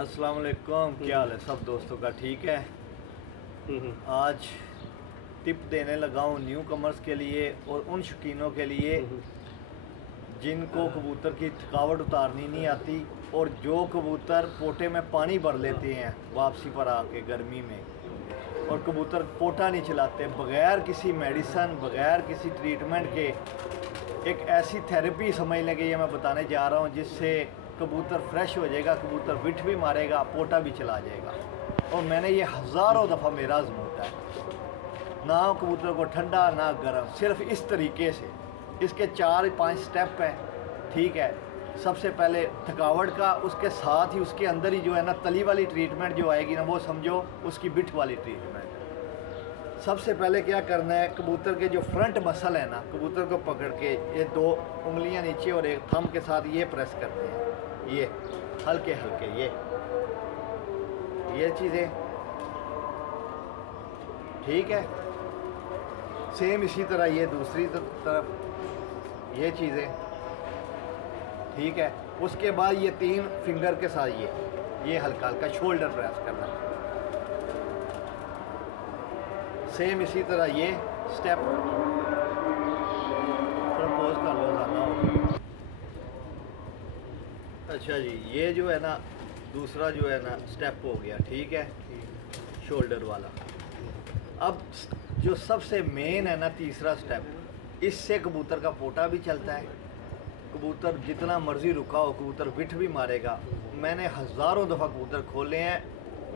अस्सलाम वालेकुम। क्या हाल है सब दोस्तों का? ठीक है। आज टिप देने लगा हूँ न्यू कमर्स के लिए और उन शौकीनों के लिए जिनको कबूतर की थकावट उतारनी नहीं आती और जो कबूतर पोटे में पानी भर लेते हैं वापसी पर आके गर्मी में, और कबूतर पोटा नहीं चलाते बग़ैर किसी मेडिसन, बग़ैर किसी ट्रीटमेंट के। एक ऐसी थेरेपी समझ लें कि ये मैं बताने जा रहा हूँ जिससे कबूतर फ्रेश हो जाएगा, कबूतर बिठ भी मारेगा, पोटा भी चला जाएगा। और मैंने ये हज़ारों दफ़ा मेरा आज़माया है, ना कबूतर को ठंडा ना गर्म, सिर्फ इस तरीके से। इसके 4-5 स्टेप हैं, ठीक है। सबसे पहले थकावट का, उसके साथ ही उसके अंदर ही जो है ना तली वाली ट्रीटमेंट जो आएगी ना, वो समझो उसकी बिठ वाली ट्रीटमेंट। सबसे पहले क्या करना है, कबूतर के जो फ्रंट मसल है ना, कबूतर को पकड़ के ये 2 उंगलियां नीचे और एक थंब के साथ ये प्रेस करते हैं, ये हल्के हल्के, ये चीज़ें, ठीक है। सेम इसी तरह ये दूसरी तरफ ये चीज़ें, ठीक है। उसके बाद ये 3 फिंगर के साथ ये हल्का हल्का शोल्डर प्रेस करना। सेम इसी तरह ये स्टेप प्रपोज कर लो ज़्यादा। अच्छा जी, ये जो है ना दूसरा जो है ना स्टेप हो गया, ठीक है, शोल्डर वाला। अब जो सबसे मेन है ना तीसरा स्टेप, इससे कबूतर का पोटा भी चलता है, कबूतर जितना मर्ज़ी रुका हो कबूतर बिठ भी मारेगा। मैंने हज़ारों दफ़ा कबूतर खोले हैं,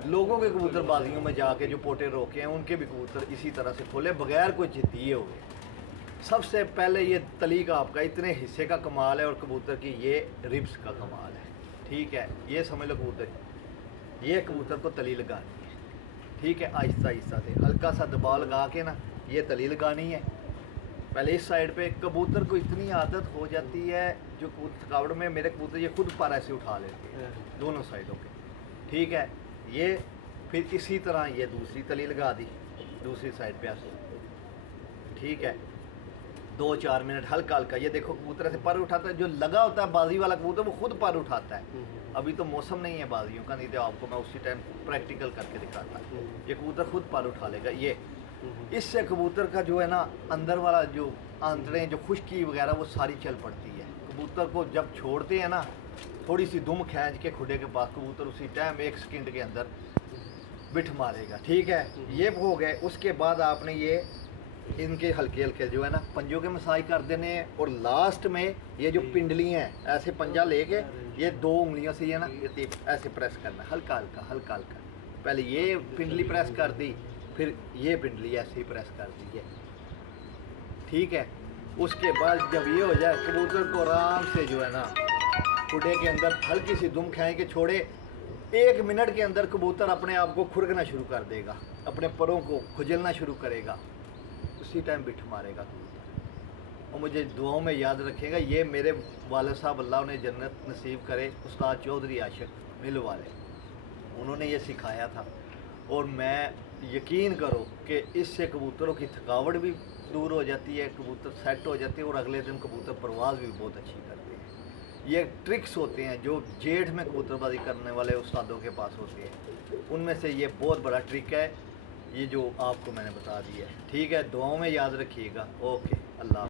लोगों के कबूतर बाजियों में जाके जो पोटे रोके हैं उनके भी कबूतर इसी तरह से खोले बगैर कोई जिद्दिए हुए। सबसे पहले ये तली का आपका इतने हिस्से का कमाल है और कबूतर की ये रिब्स का कमाल है, ठीक है। ये समझ लो कबूतर, ये कबूतर को तली लगानी है, ठीक है। आहिस्ता आहिस्ता से हल्का सा दबाव लगा के ना ये तली लगानी है। पहले इस साइड पे कबूतर को इतनी आदत हो जाती है, जो थकावट में मेरे कबूतर ये खुद पर ऐसे उठा लेते हैं दोनों साइडों के, ठीक है। ये फिर इसी तरह ये दूसरी तली लगा दी दूसरी साइड पे ऐसे, ठीक है। 2-4 मिनट हल्का हल्का, ये देखो कबूतर ऐसे पर उठाता है, जो लगा होता है बाजी वाला कबूतर वो खुद पर उठाता है। अभी तो मौसम नहीं है बाजियों का, नहीं तो आपको मैं उसी टाइम प्रैक्टिकल करके दिखाता। ये कबूतर खुद पर उठा लेगा ये। इससे कबूतर का जो है ना अंदर वाला जो आंतड़ें, जो खुश्की वगैरह वो सारी चल पड़ती है। कबूतर को जब छोड़ते हैं ना, थोड़ी सी दुम खींच के खुडे के पास, कबूतर उसी टाइम 1 सेकंड के अंदर बिठ मारेगा, ठीक है। ये हो गए। उसके बाद आपने ये इनके हल्के हल्के जो है ना पंजों के मसाज कर देने हैं, और लास्ट में ये जो पिंडली हैं ऐसे पंजा लेके ये 2 उंगलियों से ये ना ये ऐसे प्रेस करना, हल्का हल्का हल्का हल्का। पहले ये पिंडली प्रेस कर दी, फिर ये पिंडली ऐसे ही प्रेस कर दी है, ठीक है। उसके बाद जब ये हो जाए, कबूतर को आराम से जो है ना खुडे के अंदर हल्की सी दुम खींच के छोड़े। 1 मिनट के अंदर कबूतर अपने आप को खुरकना शुरू कर देगा, अपने परों को खुजलना शुरू करेगा, उसी टाइम बिठ मारेगा कबूतर। और मुझे दुआओं में याद रखेगा, ये मेरे वालिद साहब अल्लाह उन्हें जन्नत नसीब करे, उस्ताद चौधरी आशिक मिल वाले, उन्होंने ये सिखाया था। और मैं यकीन करो कि इससे कबूतरों की थकावट भी दूर हो जाती है, कबूतर सेट हो जाते हैं और अगले दिन कबूतर परवाज़ भी बहुत अच्छी करते हैं। ये ट्रिक्स होते हैं जो जेठ में कबूतरबाजी करने वाले उस्तादों के पास होते हैं, उनमें से ये बहुत बड़ा ट्रिक है ये जो आपको मैंने बता दिया है, ठीक है। दुआओं में याद रखिएगा। ओके, अल्लाह।